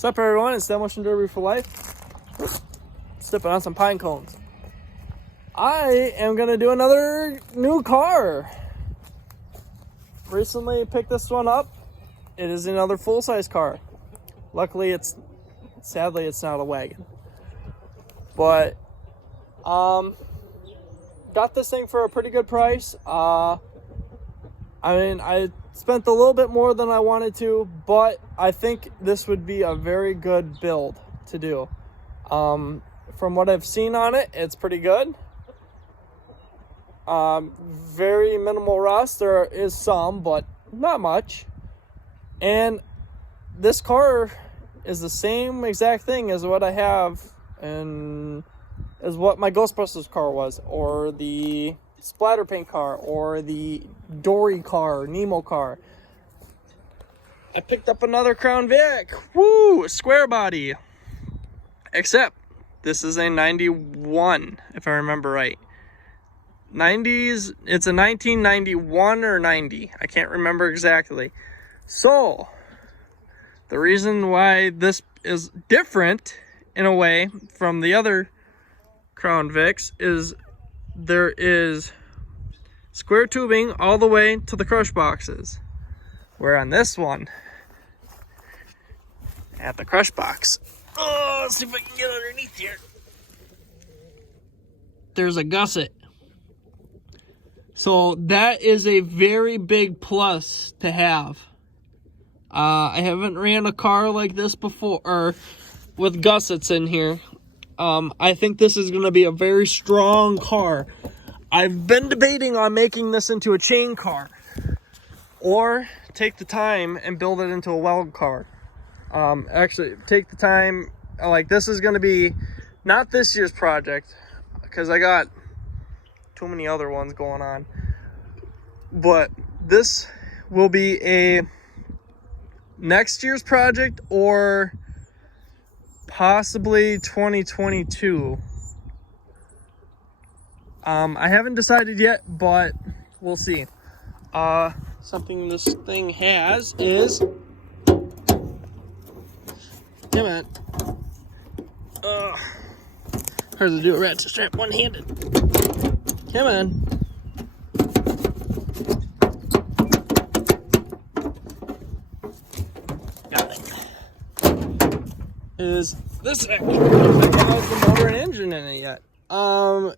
What's up, everyone? It's Demolition Derby for Life. Stepping on some pine cones. I am going to do another new car. Recently picked this one up. It is another full-size car. Luckily, sadly, it's not a wagon. But, got this thing for a pretty good price. I spent a little bit more than I wanted to, but I think this would be a very good build to do. From what I've seen on it, it's pretty good. Very minimal rust. There is some, but not much. And this car is the same exact thing as what I have and as what my Ghostbusters car was, or the splatter paint car, or the Dory car, Nemo car. I picked up another Crown Vic. Woo! Square body. Except this is a 91, if I remember right. 90s, it's a 1991 or 90. I can't remember exactly. So, the reason why this is different in a way from the other Crown Vics is there is square tubing all the way to the crush boxes. Where on this one, at the crush box, let's see if I can get underneath here. There's a gusset. So that is a very big plus to have. I haven't ran a car like this before, or with gussets in here. I think this is going to be a very strong car. I've been debating on making this into a chain car, or take the time and build it into a weld car. Actually, take the time, like this is going to be not this year's project, because I got too many other ones going on. But this will be a next year's project, or possibly 2022. I haven't decided yet, but we'll see. Something this thing has is, come on, hard to do a ratchet strap one-handed. Come on. Got it. Is this thing? I don't think it has the motor and engine in it yet.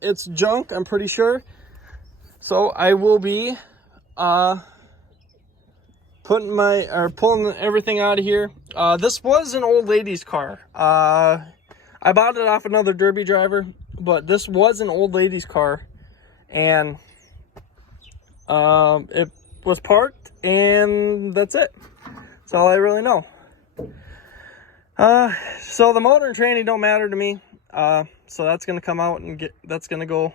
It's junk, I'm pretty sure. So I will be pulling everything out of here. This was an old lady's car. I bought it off another derby driver, but this was an old lady's car, and it was parked, and that's it. That's all I really know. So the motor and tranny don't matter to me. So that's gonna come out and that's gonna go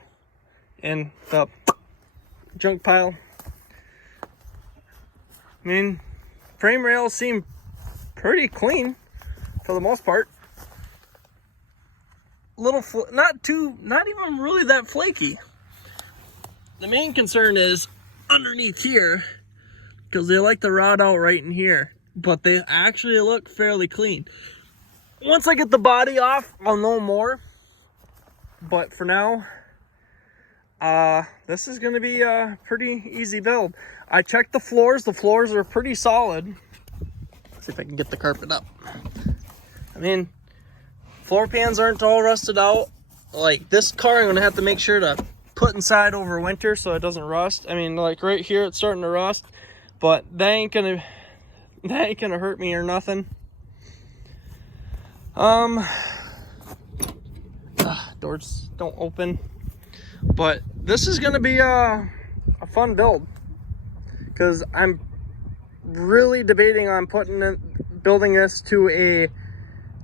in the junk pile. I mean, frame rails seem pretty clean for the most part. Not even really that flaky. The main concern is underneath here, because they like to rot out right in here, but they actually look fairly clean. Once I get the body off, I'll know more. But for now, this is going to be a pretty easy build. I checked the floors. The floors are pretty solid. Let's see if I can get the carpet up. I mean, floor pans aren't all rusted out. Like this car, I'm going to have to make sure to put inside over winter so it doesn't rust. I mean, like right here, it's starting to rust, but that ain't gonna hurt me or nothing. Doors don't open, but this is gonna be a fun build, because I'm really debating on building this to a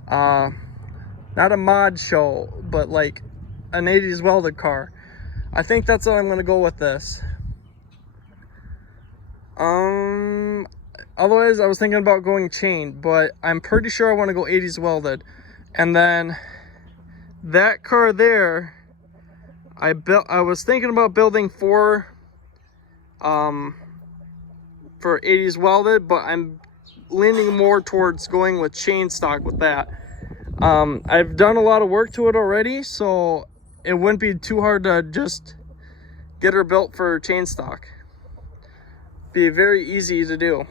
not a mod show, but like an 80's welded car. I think that's what I'm gonna go with this. Otherwise, I was thinking about going chain, but I'm pretty sure I want to go 80's welded. And then that car there, I was thinking about building for 80's welded, but I'm leaning more towards going with chain stock with that. I've done a lot of work to it already, so it wouldn't be too hard to just get her built for chain stock. Be very easy to do.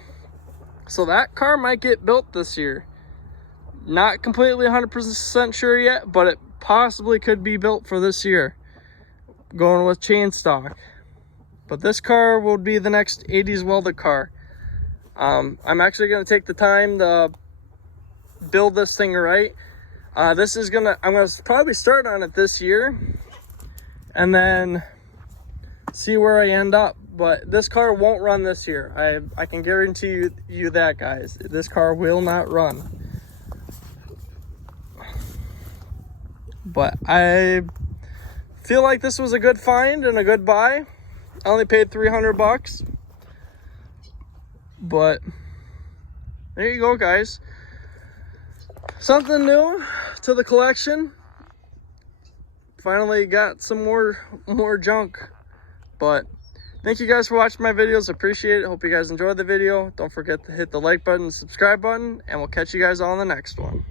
So that car might get built this year. Not completely 100% sure yet, but it possibly could be built for this year, going with chain stock. But this car will be the next 80s welded car. I'm actually going to take the time to build this thing right. I'm going to probably start on it this year and then see where I end up. But this car won't run this year. I can guarantee you that, guys. This car will not run. But I feel like this was a good find and a good buy. I only paid $300, but there you go, guys. Something new to the collection. Finally got some more junk. But thank you guys for watching my videos. Appreciate it. Hope you guys enjoyed the video. Don't forget to hit the like button and subscribe button, and we'll catch you guys all in the next one.